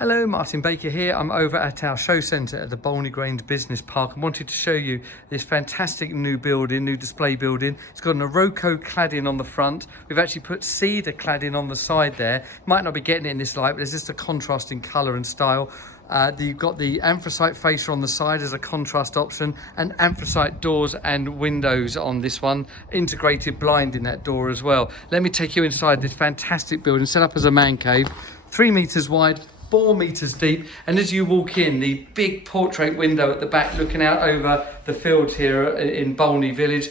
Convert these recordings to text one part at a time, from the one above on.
Hello, Martin Baker here. I'm over at our show centre at the Bolney Grange Business Park and wanted to show you this fantastic new building, new display building. It's got an Iroko cladding on the front. We've actually put cedar cladding on the side there. Might not be getting it in this light, but it's just a contrasting colour and style. You've got the anthracite fascia on the side as a contrast option, and anthracite doors and windows on this one. Integrated blind in that door as well. Let me take you inside this fantastic building, set up as a man cave, 3 metres wide, 4 metres deep, and as you walk in, the big portrait window at the back looking out over the fields here in Bolney Village,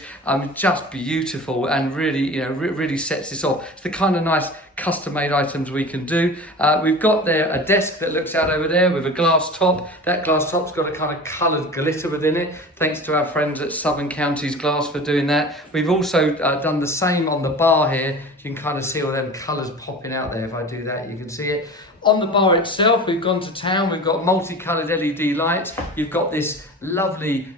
just beautiful and really, really sets this off. It's the kind of nice custom-made items we can do. We've got there a desk that looks out over there with a glass top. That glass top's got a kind of coloured glitter within it, thanks to our friends at Southern Counties Glass for doing that. We've also done the same on the bar here. You can kind of see all them colours popping out there. If I do that, you can see it. On the bar itself, we've gone to town. We've got multicoloured LED lights. You've got this lovely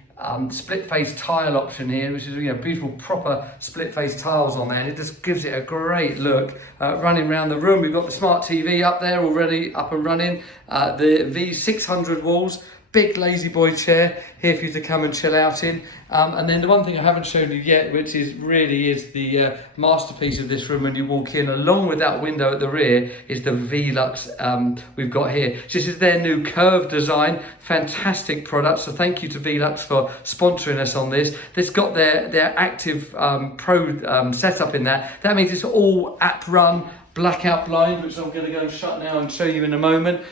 split face tile option here, which is beautiful proper split face tiles on there, and it just gives it a great look. Running around the room, we've got the smart TV up there already up and running. The V600 walls, big lazy boy chair here for you to come and chill out in. And then the one thing I haven't shown you yet, which is really the masterpiece of this room when you walk in, along with that window at the rear, is the Velux we've got here. This is their new curved design, fantastic product. So thank you to Velux for sponsoring us on this. It's got their active pro setup in that. That means it's all app run. Blackout blind, which I'm going to go and shut now and show you in a moment,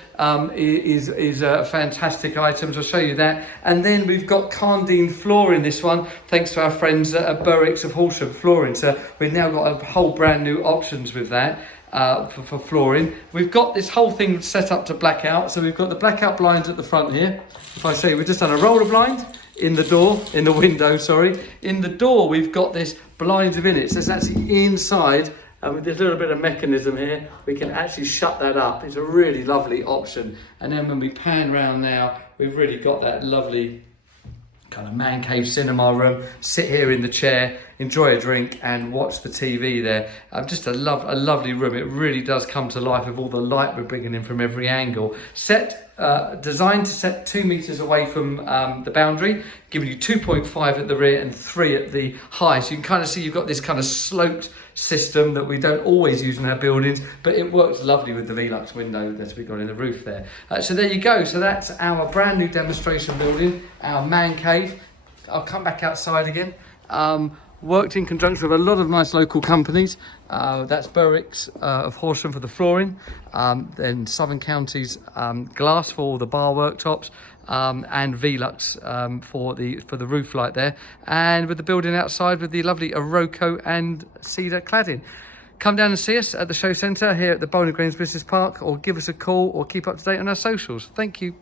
is fantastic items. I'll show you that. And then we've got Candine floor in this one, thanks to our friends at Burgess of Horsham Flooring. So we've now got a whole brand new options with that. For flooring. We've got this whole thing set up to blackout. So we've got the blackout blinds at the front here. If I say we've just done a roller blind in the window, sorry. In the door, we've got this blinds within it. So it's actually inside. With this little bit of mechanism here, we can actually shut that up. It's a really lovely option. And then when we pan round now, we've really got that lovely kind of man cave cinema room. Sit here in the chair, enjoy a drink and watch the TV there. Just a lovely room. It really does come to life with all the light we're bringing in from every angle. Designed to set 2 metres away from the boundary, giving you 2.5 at the rear and 3 at the high. So you can kind of see you've got this kind of sloped system that we don't always use in our buildings, but it works lovely with the Velux window that we've got in the roof there. So there you go. So that's our brand new demonstration building, our man cave. I'll come back outside again. Worked in conjunction with a lot of nice local companies. That's Burgess of Horsham for the flooring, then Southern Counties Glass for all the bar worktops, and Velux for the roof light there, and with the building outside with the lovely Iroko and cedar cladding. Come down and see us at the show centre here at the Bolney Grange Business Park, or give us a call or keep up to date on our socials. Thank you.